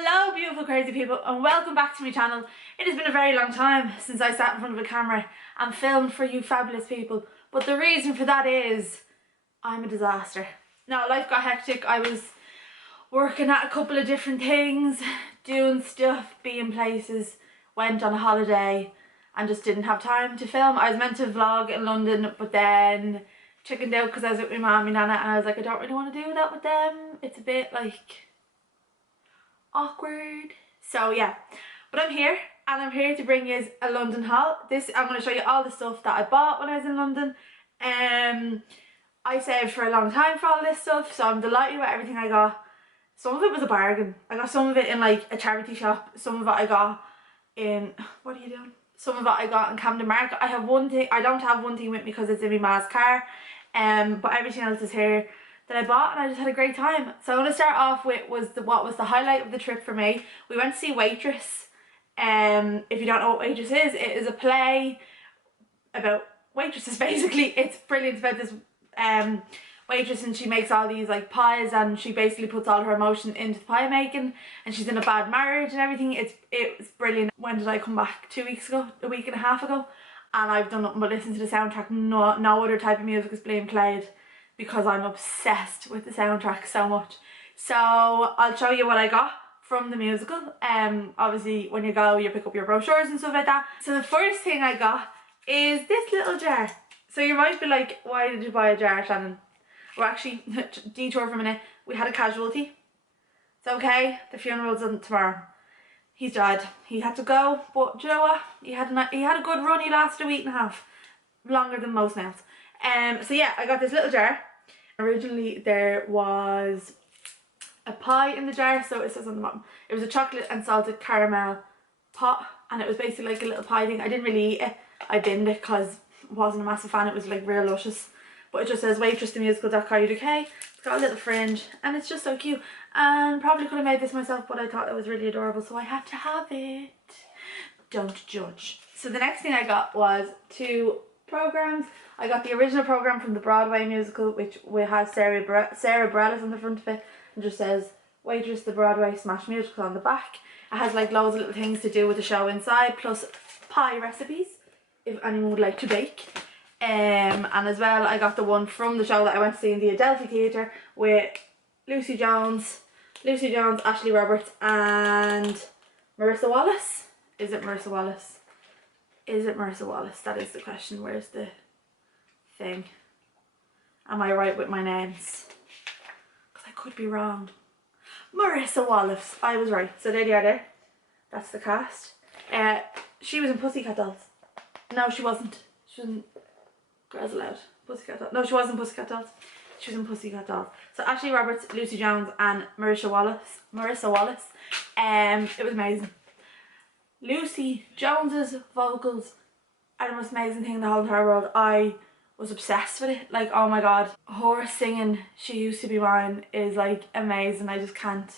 Hello beautiful crazy people and welcome back to my channel. It has been a very long time since I sat in front of a camera and filmed for you fabulous people, but the reason for that is I'm a disaster. Now life got hectic. I was working at a couple of different things, doing stuff, being places, went on a holiday and just didn't have time to film. I was meant to vlog in London but then chickened out because I was with my mum and nana and I was like, I don't really want to do that with them. It's a bit like awkward. So yeah, but I'm here and I'm here to bring you a London haul. I'm going to show you all the stuff that I bought when I was in London. I saved for a long time for all this stuff, so I'm delighted with everything I got. Some of it was a bargain. I got some of it in like a charity shop, some of it I got in, what are you doing? Some of it I got in Camden Market. I don't have one thing with me because it's in my ma's car, but everything else is here that I bought and I just had a great time. So I'm going to start off with what was the highlight of the trip for me. We went to see Waitress. If you don't know what Waitress is, it is a play about waitresses basically. It's brilliant. It's about this waitress and she makes all these like pies and she basically puts all her emotion into the pie making and she's in a bad marriage and everything. It's brilliant. When did I come back? 2 weeks ago? A week and a half ago? And I've done nothing but listen to the soundtrack. No other type of music is being played, because I'm obsessed with the soundtrack so much. So I'll show you what I got from the musical. Obviously when you go you pick up your brochures and stuff like that. So the first thing I got is this little jar. So you might be like, why did you buy a jar, Shannon? Well actually, detour for a minute, we had a casualty. It's okay, the funeral's on tomorrow. He's died. He had to go, but do you know what? He had a good run. He lasted a week and a half. Longer than most nails. So yeah, I got this little jar. Originally there was a pie in the jar, so it says on the bottom it was a chocolate and salted caramel pot and it was basically like a little pie thing. I didn't really eat it, I binned it because I wasn't a massive fan. It was like real luscious, but it just says waitressthemusical.co.uk. It's got a little fringe and it's just so cute, and probably could have made this myself but I thought it was really adorable so I had to have it. Don't judge. So the next thing I got was two programs. I got the original program from the Broadway musical, which has Sarah Bareilles on the front of it and just says Waitress the Broadway Smash Musical on the back. It has like loads of little things to do with the show inside, plus pie recipes if anyone would like to bake. And as well I got the one from the show that I went to see in the Adelphi Theatre with Lucy Jones, Ashley Roberts and Marissa Wallace. Is it Marissa Wallace? Is it Marissa Wallace? That is the question. Where's the thing? Am I right with my names? Because I could be wrong. Marissa Wallace. I was right. So there they are there. That's the cast. She was in Pussycat Dolls. No, she wasn't. She was in Girls Aloud. Pussycat Dolls. No, she wasn't Pussycat Dolls. She was in Pussycat Dolls. So Ashley Roberts, Lucy Jones and Marissa Wallace. It was amazing. Lucy Jones's vocals are the most amazing thing in the whole entire world. I was obsessed with it. Like, oh my god, her singing She Used to Be Mine is like amazing. I just can't.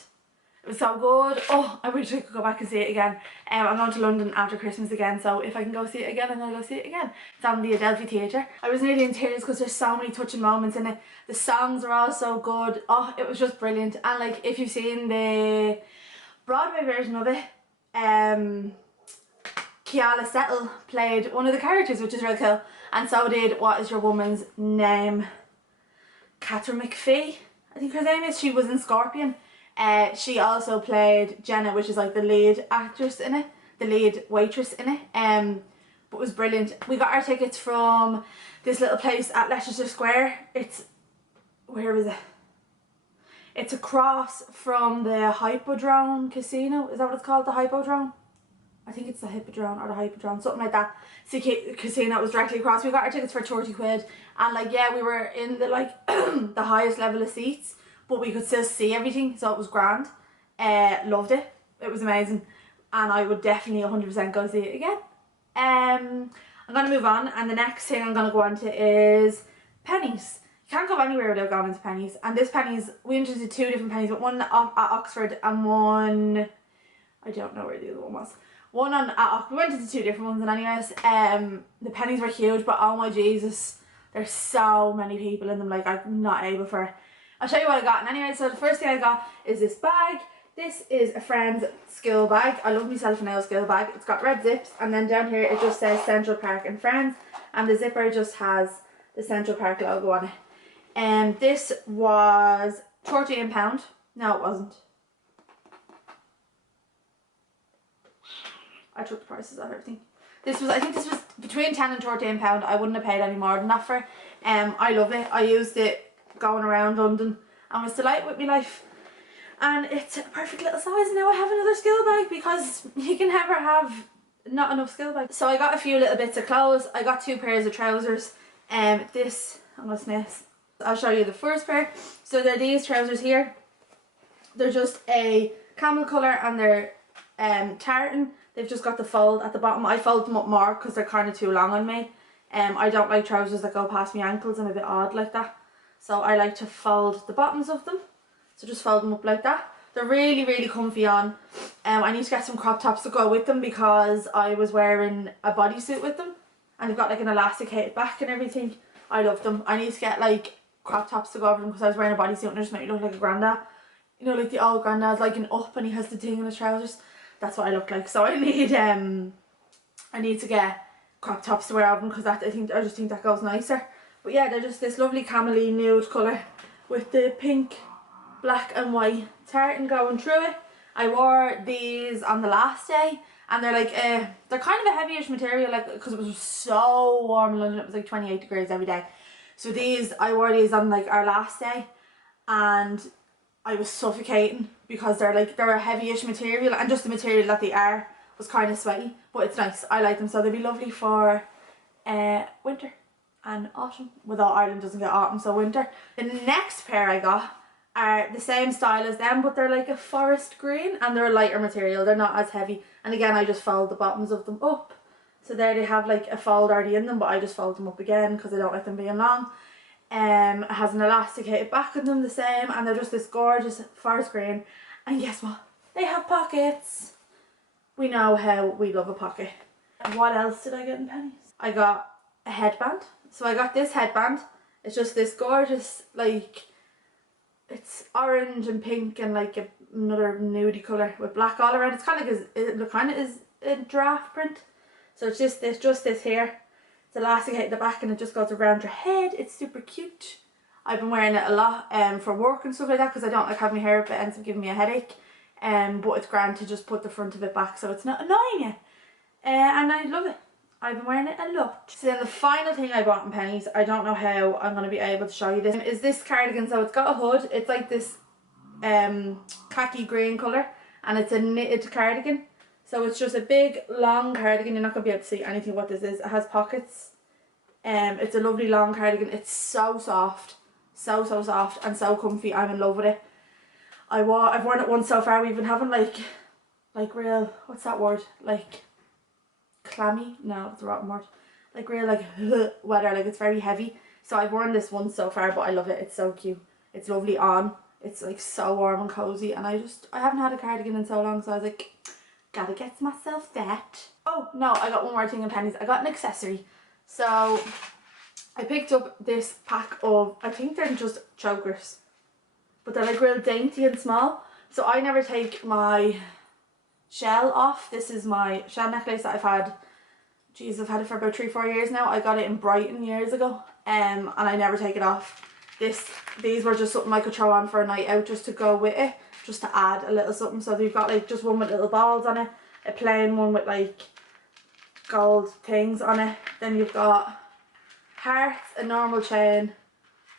It was so good. Oh, I wish I could go back and see it again. I'm going to London after Christmas again, so if I can go see it again, I'm going to go see it again. It's on the Adelphi Theatre. I was nearly in tears because there's so many touching moments in it. The songs are all so good. Oh, it was just brilliant. And like, if you've seen the Broadway version of it, Keala Settle played one of the characters, which is really cool, and so did What Is Your Woman's Name? Catherine McPhee, I think her name is. She was in Scorpion. She also played Jenna, which is like the lead actress in it, the lead waitress in it. But it was brilliant. We got our tickets from this little place at Leicester Square. Where was it? It's across from the Hippodrome Casino. Is that what it's called? The Hippodrome? I think it's the Hippodrome or the Hippodrome, something like that. Casino was directly across. We got our tickets for 30 quid and like, yeah, we were in the like the highest level of seats, but we could still see everything, so it was grand. Loved it. It was amazing and I would definitely 100% go see it again. I'm going to move on, and the next thing I'm going to go on to is Penneys. You can't go anywhere without going into Penneys, and this Penneys, we went to two different Penneys, but one at Oxford and one, I don't know where the other one was. One on we went to the two different ones, and anyways, the Penneys were huge, but oh my Jesus, there's so many people in them, like I'm not able for it. I'll show you what I got. And anyway, so the first thing I got is this bag. This is a friend's school bag. I love myself a nail school bag. It's got red zips, and then down here it just says Central Park and Friends, and the zipper just has the Central Park logo on it. And this was £13. No, it wasn't. I took the prices off everything. This was, I think this was between £10 and £13. I wouldn't have paid any more than that for it. I love it. I used it going around London and was delighted with my life. And it's a perfect little size. Now I have another school bag because you can never have not enough school bags. So I got a few little bits of clothes. I got 2 pairs of trousers. This, I'm going to sneeze. I'll show you the first pair. So they're these trousers here. They're just a camel colour and they're tartan. They've just got the fold at the bottom. I fold them up more because they're kind of too long on me. I don't like trousers that go past my ankles. I'm a bit odd like that. So I like to fold the bottoms of them. So just fold them up like that. They're really, really comfy on. I need to get some crop tops to go with them because I was wearing a bodysuit with them. And they've got like an elasticated back and everything. I love them. I need to get like crop tops to go over them because I was wearing a bodysuit and it just made me look like a granddad. You know, like the old granddad, like an up and he has the thing in his trousers. That's what I look like. So I need to get crop tops to wear over them because I just think that goes nicer. But yeah, they're just this lovely camely nude colour with the pink, black and white tartan going through it. I wore these on the last day and they're like they're kind of a heavyish material, like, because it was so warm in London. It was like 28 degrees every day. So I wore these on like our last day and I was suffocating because they're a heavyish material, and just the material that they are was kind of sweaty, but it's nice. I like them. So they'd be lovely for winter and autumn. Although Ireland doesn't get autumn, so winter. The next pair I got are the same style as them, but they're like a forest green and they're a lighter material. They're not as heavy, and again I just fold the bottoms of them up. So there they have like a fold already in them, but I just fold them up again because I don't like them being long. It has an elasticated back on them, the same, and they're just this gorgeous forest green. And guess what? They have pockets. We know how we love a pocket. What else did I get in Penneys? I got a headband. So I got this headband. It's just this gorgeous, like, it's orange and pink and like another nudie colour with black all around. It's kind of like it kind of is a draft print. So it's just this here. It's elasticated at the back and it just goes around your head. It's super cute. I've been wearing it a lot for work and stuff like that because I don't like having my hair up. It ends up giving me a headache. But it's grand to just put the front of it back so it's not annoying you. And I love it. I've been wearing it a lot. So then the final thing I bought in Penneys, I don't know how I'm going to be able to show you this, is this cardigan. So it's got a hood. It's like this khaki green colour and it's a knitted cardigan. So it's just a big long cardigan. You're not going to be able to see anything what this is. It has pockets. It's a lovely long cardigan. It's so soft. So soft and so comfy. I'm in love with it. I've worn it once so far. We've been having like real, what's that word? Like clammy? No, that's the wrong word. Like real like weather. Like it's very heavy. So I've worn this once so far, but I love it. It's so cute. It's lovely on. It's like so warm and cozy. And I haven't had a cardigan in so long, so I was like, gotta get myself that. Oh no, I got one more thing in Penneys. I got an accessory. So I picked up this pack of, I think they're just chokers, but they're like real dainty and small. So I never take my shell off. This is my shell necklace that I've had, geez, I've had it for about 3-4 years now. I got it in Brighton years ago, and I never take it off. These were just something I could throw on for a night out just to go with it, just to add a little something. So they've got like just one with little balls on it, a plain one with like gold things on it. Then you've got hearts, a normal chain,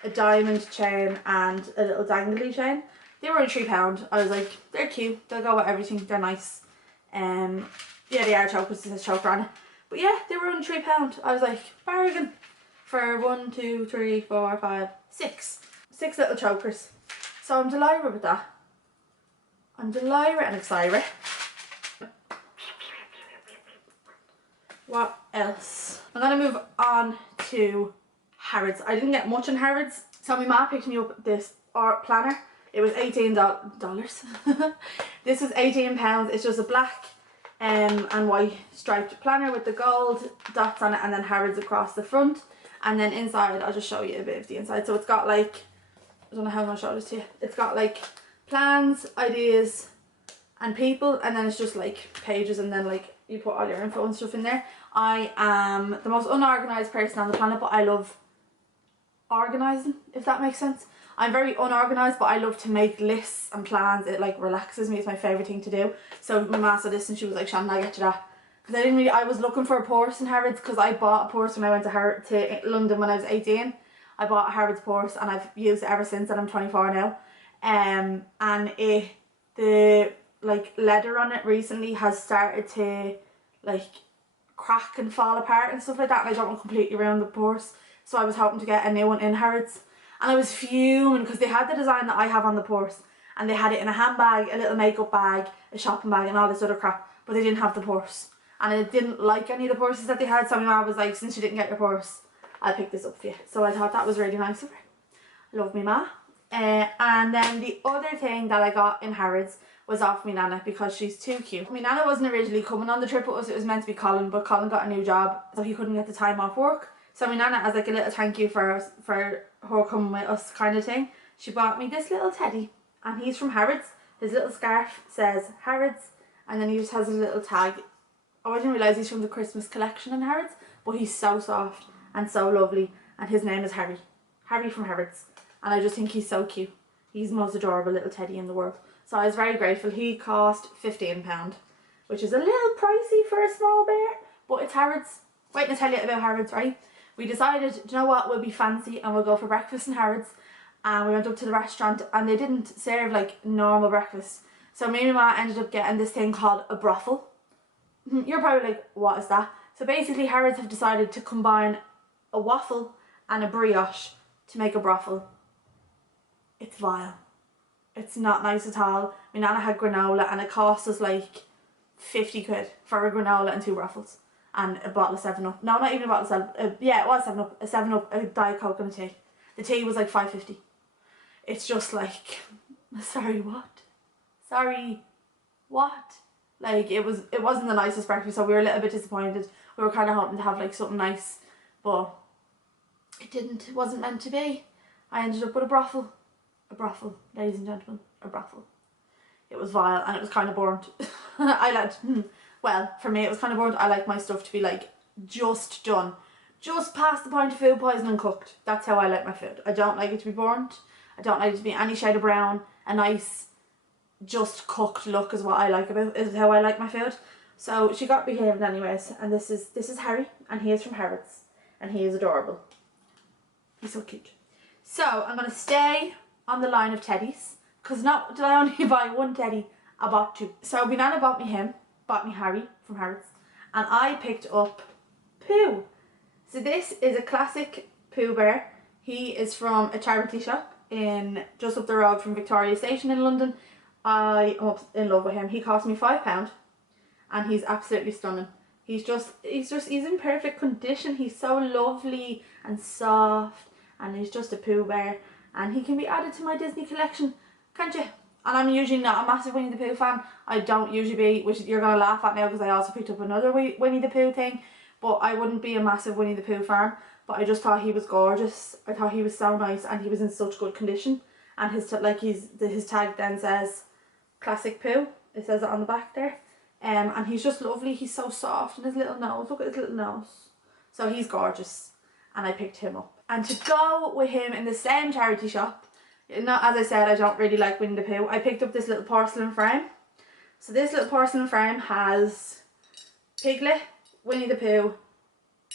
a diamond chain and a little dangly chain. They were £3. I was like, they're cute, they'll go with everything, they're nice. Yeah, they are chokers, it says choker on it. But yeah, they were only £3. I was like, bargain for 1, 2, 3, 4, 5, 6 little chokers. So I'm delighted with that. I'm delighted and excited. What else? I'm gonna move on to Harrods. I didn't get much in Harrods, so my mom picked me up this art planner. It was $18. This was £18. It's just a black and white striped planner with the gold dots on it, and then Harrods across the front. And then inside, I'll just show you a bit of the inside. So it's got like, I don't know how I'm gonna show this to you. It's got like plans, ideas, and people, and then it's just like pages, and then like you put all your info and stuff in there. I am the most unorganised person on the planet, but I love organising, if that makes sense. I'm very unorganised, but I love to make lists and plans. It like relaxes me. It's my favourite thing to do. So my ma said this and she was like, Shannon, I'll get you that. Because I was looking for a purse in Harrods, because I bought a purse when I went to London when I was 18. I bought a Harrods purse and I've used it ever since, and I'm 24 now. And the like leather on it recently has started to like crack and fall apart and stuff like that, and I don't want to completely ruin the purse. So I was hoping to get a new one in Harrods, and I was fuming because they had the design that I have on the purse, and they had it in a handbag, a little makeup bag, a shopping bag, and all this other crap, but they didn't have the purse, and I didn't like any of the purses that they had. So my mum was like, since you didn't get your purse, I'll pick this up for you. So I thought that was really nice of her. Love me ma. And then the other thing that I got in Harrods was off me nana, because she's too cute. My nana wasn't originally coming on the trip with us, it was meant to be Colin, but Colin got a new job, so he couldn't get the time off work. So my nana, as like a little thank you for her coming with us kind of thing, she bought me this little teddy, and he's from Harrods. His little scarf says Harrods, and then he just has a little tag. Oh, I didn't realise he's from the Christmas collection in Harrods, but he's so soft and so lovely, and his name is Harry. Harry from Harrods. And I just think he's so cute. He's the most adorable little teddy in the world. So I was very grateful. He cost £15, which is a little pricey for a small bear, but it's Harrods. Wait till I tell you about Harrods, right? We decided, do you know what, we'll be fancy and we'll go for breakfast in Harrods. And we went up to the restaurant and they didn't serve like normal breakfast. So me and my ma ended up getting this thing called a brothel. You're probably like, what is that? So basically Harrods have decided to combine a waffle and a brioche to make a brothel. It's vile. It's not nice at all. My nana had granola and it cost us like 50 quid for a granola and 2 waffles and a bottle of 7-Up. No, not even a bottle of 7-Up. Yeah, it was 7-Up. A 7-Up, a Diet Coke and a tea. The tea was like $5.50. It's just like, sorry, what? Sorry, what? Like, it wasn't the nicest breakfast, so we were a little bit disappointed. We were kind of hoping to have like something nice, but it wasn't meant to be. I ended up with a brothel. A brothel, ladies and gentlemen, a brothel. It was vile and it was kind of burnt. Well, for me it was kind of burnt. I like my stuff to be like just done. Just past the point of food poisoning, cooked. That's how I like my food. I don't like it to be burnt. I don't like it to be any shade of brown. A nice, just cooked look is what I like is how I like my food. So she got behaved anyways, and this is Harry, and he is from Harrods, and he is adorable. He's so cute. So I'm gonna stay on the line of teddies, because not did I only buy one teddy, I bought 2. So my nana bought me Harry from Harrods, and I picked up Pooh. So this is a classic Pooh Bear. He is from a charity shop in just up the road from Victoria Station in London. I am in love with him. He cost me £5 and he's absolutely stunning. He's in perfect condition. He's so lovely and soft, and he's just a Pooh Bear. And he can be added to my Disney collection, can't you? And I'm usually not a massive Winnie the Pooh fan. I don't usually be, which you're going to laugh at now because I also picked up another Winnie the Pooh thing. But I wouldn't be a massive Winnie the Pooh fan. But I just thought he was gorgeous. I thought he was so nice and he was in such good condition. And his tag then says Classic Pooh. It says it on the back there. And he's just lovely. He's so soft, and his little nose. Look at his little nose. So he's gorgeous. And I picked him up. And to go with him in the same charity shop, not, as I said, I don't really like Winnie the Pooh, I picked up this little porcelain frame. So this little porcelain frame has Piglet, Winnie the Pooh,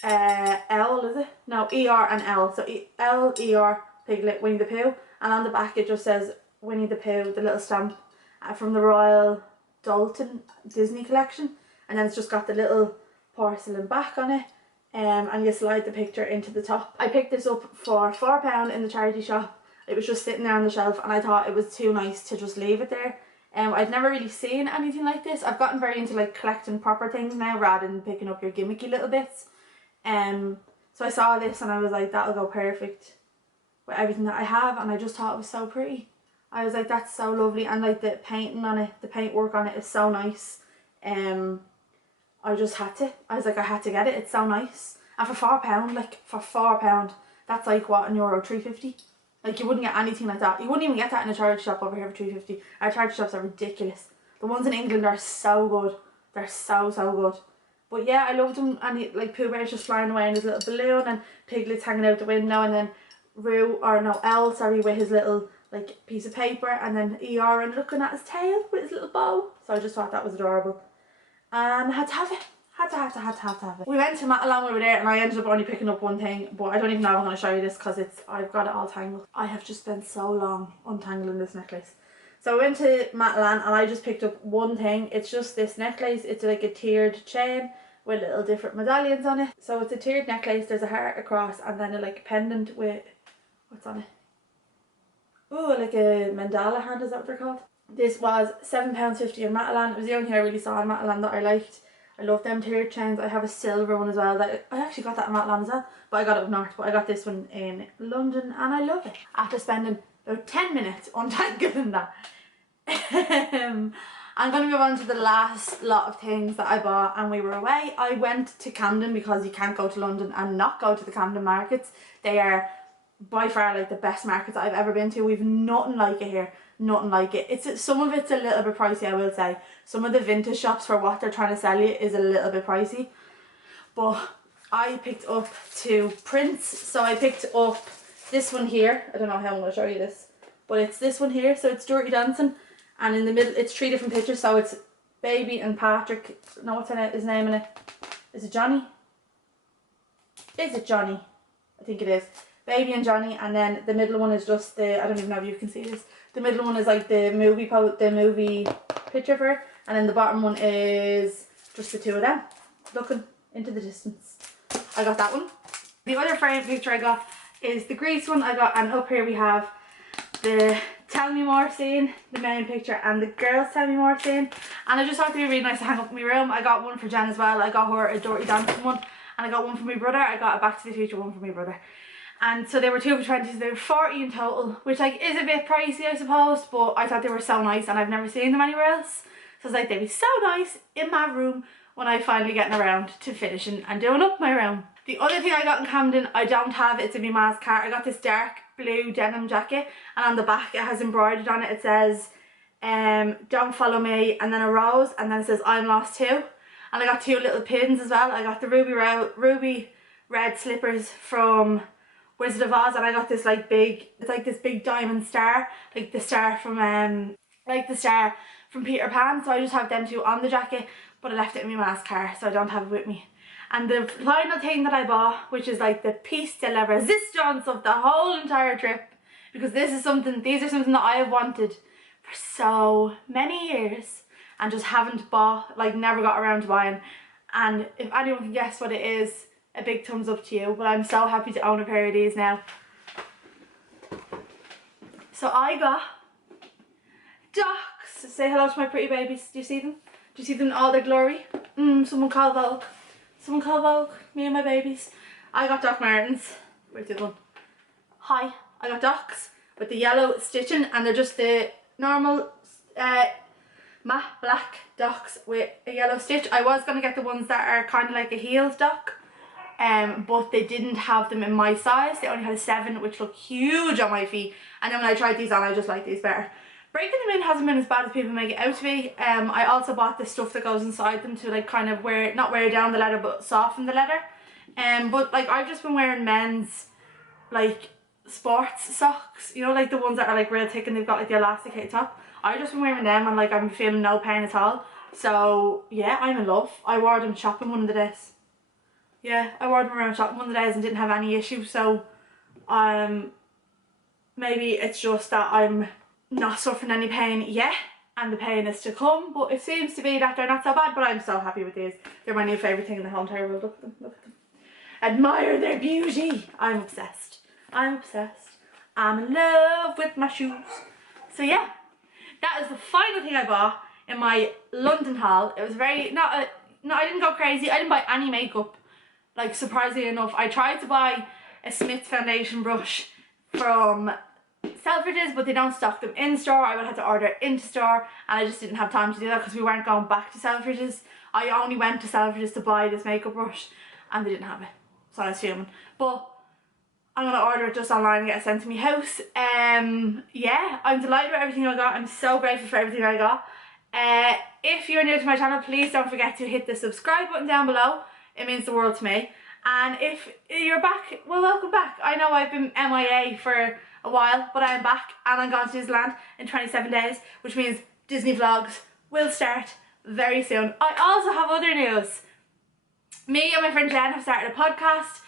L, is it? No, ER and L. So L, ER, Piglet, Winnie the Pooh. And on the back it just says Winnie the Pooh, the little stamp from the Royal Dalton Disney collection. And then it's just got the little porcelain back on it. And you slide the picture into the top. I picked this up for £4 in the charity shop. It was just sitting there on the shelf and I thought it was too nice to just leave it there. I'd never really seen anything like this. I've gotten very into like collecting proper things now rather than picking up your gimmicky little bits. So I saw this and I was like, that'll go perfect with everything that I have, and I just thought it was so pretty. I was like, that's so lovely, and like the painting on it, the paintwork on it is so nice. I just had to. I was like, I had to get it. It's so nice. And for £4, like for £4, that's like what, €1, $3.50. Like you wouldn't get anything like that. You wouldn't even get that in a charity shop over here for £3.50. Our charity shops are ridiculous. The ones in England are so good. They're so good. But yeah, I loved them. And he, like Pooh Bear's just flying away in his little balloon, and Piglet's hanging out the window, and then Elle, sorry, with his little like piece of paper, and then Eeyore looking at his tail with his little bow. So I just thought that was adorable. And I had to have it. Had to have it. We went to Matalan when we were there, and I ended up only picking up one thing, but I don't even know if I'm going to show you this because I've got it all tangled. I have just spent so long untangling this necklace. So I went to Matalan and I just picked up one thing. It's just this necklace. It's like a tiered chain with little different medallions on it. So it's a tiered necklace. There's a heart across, and then like a pendant with, what's on it? Ooh, like a mandala hand, is that what they're called? This was £7.50 in Matalan. It was the only thing I really saw in Matalan that I liked. I love them tiered chains. I have a silver one as well. That I actually got that in Matalan as well, but I got it up north. But I got this one in London and I love it. After spending about 10 minutes untangling that, I'm going to move on to the last lot of things that I bought. And we were away. I went to Camden because you can't go to London and not go to the Camden markets. They are by far like the best markets I've ever been to. We've nothing like it here. Nothing like it. Some of it's a little bit pricey, I will say. Some of the vintage shops for what they're trying to sell you is a little bit pricey. But I picked up two prints. So I picked up this one here. I don't know how I'm going to show you this, but it's this one here. So it's Dirty Dancing, and in the middle it's 3 different pictures. So it's Baby and Patrick. No, what's his name in it? Is it Johnny? Is it Johnny? I think it is. Baby and Johnny, and then the middle one is just the, I don't even know if you can see this. The middle one is like the movie picture for her, and then the bottom one is just the two of them looking into the distance. I got that one. The other frame picture I got is the Grease one I got, and up here we have the Tell Me More scene, the main picture, and the Girls Tell Me More scene. And I just thought it'd be really nice to hang up in my room. I got one for Jen as well. I got her a Dirty Dancing one, and I got one for my brother. I got a Back to the Future one for my brother. And so they were 2 for 20, so they were 40 in total, which like is a bit pricey I suppose, but I thought they were so nice and I've never seen them anywhere else. So I was like, they'd be so nice in my room when I finally getting around to finishing and doing up my room. The other thing I got in Camden, I don't have, it's in my ma's car. I got this dark blue denim jacket, and on the back it has embroidered on it. It says, don't follow me, and then a rose, and then it says, I'm lost too. And I got 2 little pins as well. I got the ruby red slippers from Wizard of Oz, and I got this like big, it's like this big diamond star, like the star from Peter Pan. So I just have them 2 on the jacket, but I left it in my ma's car, so I don't have it with me. And the final thing that I bought, which is like the piece de la resistance of the whole entire trip, because these are something that I have wanted for so many years and just haven't bought, like never got around to buying. And if anyone can guess what it is, a big thumbs up to you. But I'm so happy to own a pair of these now. So I got ducks. Say hello to my pretty babies. Do you see them? Do you see them in all their glory? Someone call Vogue. Someone call Vogue. Me and my babies. I got Doc Martens. Where's the other one? Hi. I got ducks with the yellow stitching, and they're just the normal matte black ducks with a yellow stitch. I was going to get the ones that are kind of like a heeled duck, but they didn't have them in my size. They only had a 7, which looked huge on my feet, and then when I tried these on, I just like these better. Breaking them in hasn't been as bad as people make it out to be. I also bought the stuff that goes inside them to like kind of not wear down the leather but soften the leather. But like I've just been wearing men's like sports socks, you know, like the ones that are like real thick and they've got like the elasticated top. I've just been wearing them and like I'm feeling no pain at all. So yeah, I'm in love. I wore them shopping one of the days. Yeah, I wore them around shopping one of the days and didn't have any issue. So maybe it's just that I'm not suffering any pain yet and the pain is to come, but it seems to be that they're not so bad. But I'm so happy with these. They're my new favourite thing in the whole entire world. Look at them, look at them. Admire their beauty. I'm obsessed. I'm obsessed. I'm in love with my shoes. So yeah, that is the final thing I bought in my London haul. It was very, I didn't go crazy. I didn't buy any makeup. Like surprisingly enough, I tried to buy a Smith's foundation brush from Selfridges, but they don't stock them in store. I would have to order it into store, and I just didn't have time to do that because we weren't going back to Selfridges. I only went to Selfridges to buy this makeup brush and they didn't have it, so I was fuming. But I'm going to order it just online and get it sent to my house. Yeah, I'm delighted with everything I got. I'm so grateful for everything I got. If you're new to my channel, please don't forget to hit the subscribe button down below. It means the world to me. And if you're back, well, welcome back. I know I've been MIA for a while, but I am back and I'm going to Disneyland in 27 days, which means Disney vlogs will start very soon. I also have other news. Me and my friend Jen have started a podcast.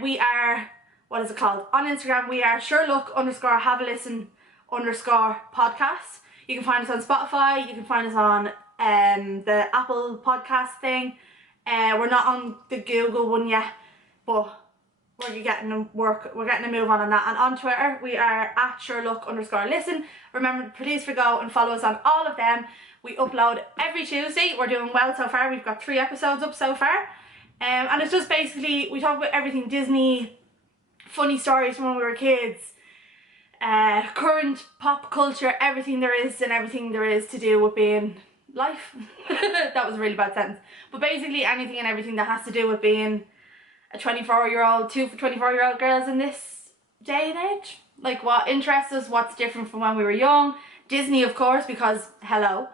We are, what is it called? On Instagram, we are SureLook_have-a-listen_podcast. You can find us on Spotify, you can find us on the Apple podcast thing. We're not on the Google one yet, but we're getting a move on that. And on Twitter, we are at SureLook_listen. Remember, please go and follow us on all of them. We upload every Tuesday. We're doing well so far. We've got 3 episodes up so far. And it's just basically, we talk about everything Disney, funny stories from when we were kids, current pop culture, everything there is and everything there is to do with being life. That was a really bad sentence. But basically anything and everything that has to do with being a 24-year-old, 24-year-old girls in this day and age. Like what interests us, what's different from when we were young. Disney, of course, because hello.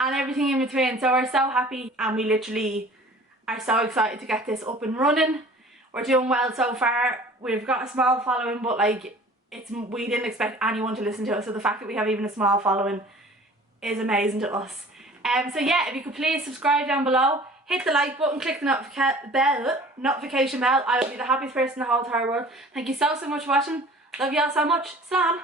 And everything in between. So we're so happy and we literally are so excited to get this up and running. We're doing well so far. We've got a small following, but like we didn't expect anyone to listen to us. So the fact that we have even a small following is amazing to us. So yeah, if you could please subscribe down below, hit the like button, click the notification bell. I will be the happiest person in the whole entire world. Thank you so much for watching. Love you all so much. Slán.